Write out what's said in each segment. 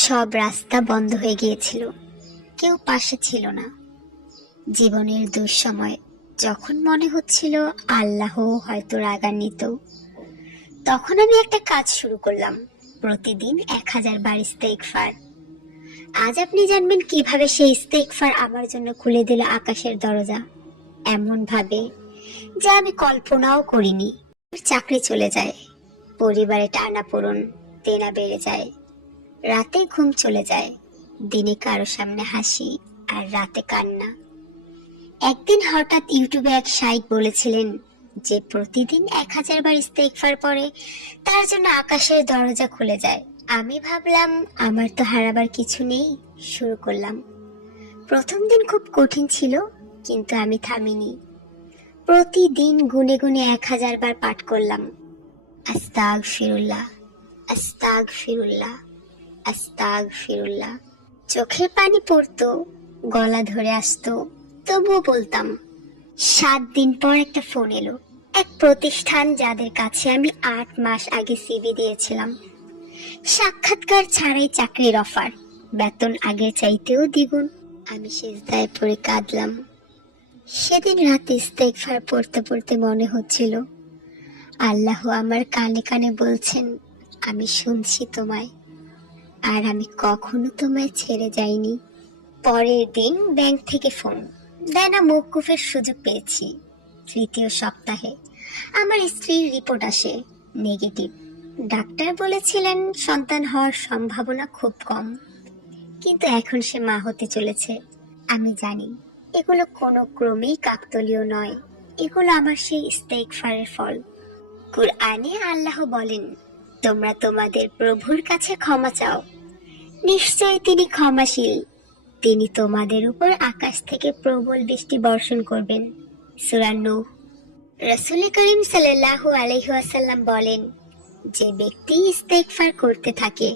সব রাস্তা বন্ধ হয়ে গিয়েছিল, কেউ পাশে ছিল না। জীবনের দুঃসময় যখন মনে হচ্ছিল আল্লাহ হয়তো রাগান্বিত, তখন আমি একটা কাজ শুরু করলাম, প্রতিদিন 1000 বার ইস্তেগফার। আজ আপনি জানবেন কিভাবে সেই ইস্তেগফার আমার জন্য খুলে দিল আকাশের দরজা, এমন ভাবে যা আমি কল্পনাও করিনি। চাকরি চলে যায়, পরিবারে টানাপোড়েন, দেনা বেড়ে যায়, রাতে ঘুম চলে যায়, দিনে কারো সামনে হাসি আর রাতে কান্না। একদিন হঠাৎ ইউটিউবে এক শাইখ বলেছিলেন যে প্রতিদিন 1000 বার ইস্তেগফার পরে তার জন্য আকাশের দরজা খুলে যায়। আমি ভাবলাম আমার তো হারাবার কিছু নেই, শুরু করলাম। প্রথম দিন খুব কঠিন ছিল, কিন্তু আমি থামিনি। প্রতিদিন গুনে গুনে 1000 বার পাঠ করলাম, আস্তাগফিরুল্লাহ, আস্তাগফিরুল্লাহ, আস্তাগফিরুল্লাহ। চোখের পানি পড়তো, গলা ধরে আসতো, তবুও বলতাম। 7 দিন পর একটা ফোন এলো, এক প্রতিষ্ঠান যাদের কাছে আমি 8 মাস আগে সিভি দিয়েছিলাম। সাক্ষাৎকার ছাড়াই চাকরির অফার, বেতন আগের চাইতেও দ্বিগুণ। আমি সিজদায় পড়ে কাঁদলাম। সেদিন রাতে ইস্তেগফার পড়তে পড়তে মনে হচ্ছিল আল্লাহ আমার কানে কানে বলছেন, আমি শুনছি তোমায়, আর আমি কখনো তোমায় ছেড়ে যাইনি। পরের দিন ব্যাংক থেকে ফোন, দেনা মওকুফের সুযোগ পেয়েছি। 3য় সপ্তাহে আমার স্ত্রীর রিপোর্ট আসে নেগেটিভ। ডাক্তার বলেছিলেন সন্তান হওয়ার সম্ভাবনা খুব কম, কিন্তু এখন সে মা হতে চলেছে। আমি জানি এগুলো কোনো ক্রমেই কাকতালীয় নয়, এগুলো আমার সেই ইস্তেগফারের ফল। কুরআনে আল্লাহ বলেন, তোমরা তোমাদের প্রভুর কাছে ক্ষমা চাও, নিশ্চয়ই তিনি ক্ষমাশীল, তিনি তোমাদের উপর আকাশ থেকে প্রবল বৃষ্টি বর্ষণ করবেন। সূরা নূহ। রাসূল করিম সাল্লাল্লাহু আলাইহি ওয়াসাল্লাম বলেন, যে ব্যক্তি ইস্তেগফার করতে থাকে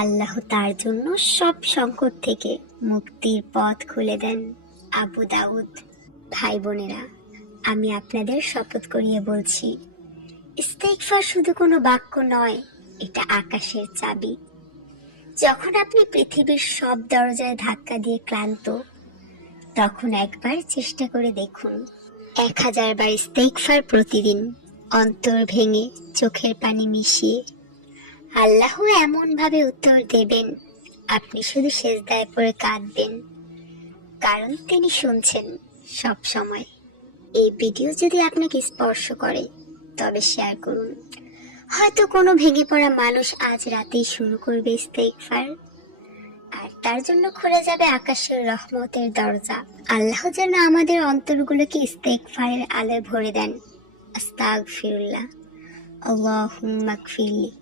আল্লাহ তার জন্য সব সংকট থেকে মুক্তির পথ খুলে দেন। আবু দাউদ। ভাই বোনেরা, আমি আপনাদের শপথ করিয়ে বলছি, ইস্তেগফার শুধু কোনো বাক্য নয়, এটা আকাশের চাবি। যখন আপনি পৃথিবীর সব দরজায় ধাক্কা দিয়ে ক্লান্ত, তখন একবার চেষ্টা করে দেখুন, 1000 বার ইস্তেগফার প্রতিদিন, অন্তর ভেঙে চোখের পানি মিশিয়ে। আল্লাহ এমন ভাবে উত্তর দেবেন, আপনি শুধু সিজদায় পড়ে কাঁদবেন, কারণ তিনি শুনছেন সব সময়। এই ভিডিও যদি আপনাকে স্পর্শ করে তবে শেয়ার করুন। হয়তো কোনো ভেঙে পড়া মানুষ আজ রাতেই শুরু করবে ইস্তেগফার, আর তার জন্য খুলে যাবে আকাশের রহমতের দরজা। আল্লাহ যেন আমাদের অন্তরগুলোকে ইস্তেগফারের আলোয় ভরে দেন। আস্তাগফিরুল্লাহ, আল্লাহুম্মা গফিরলি।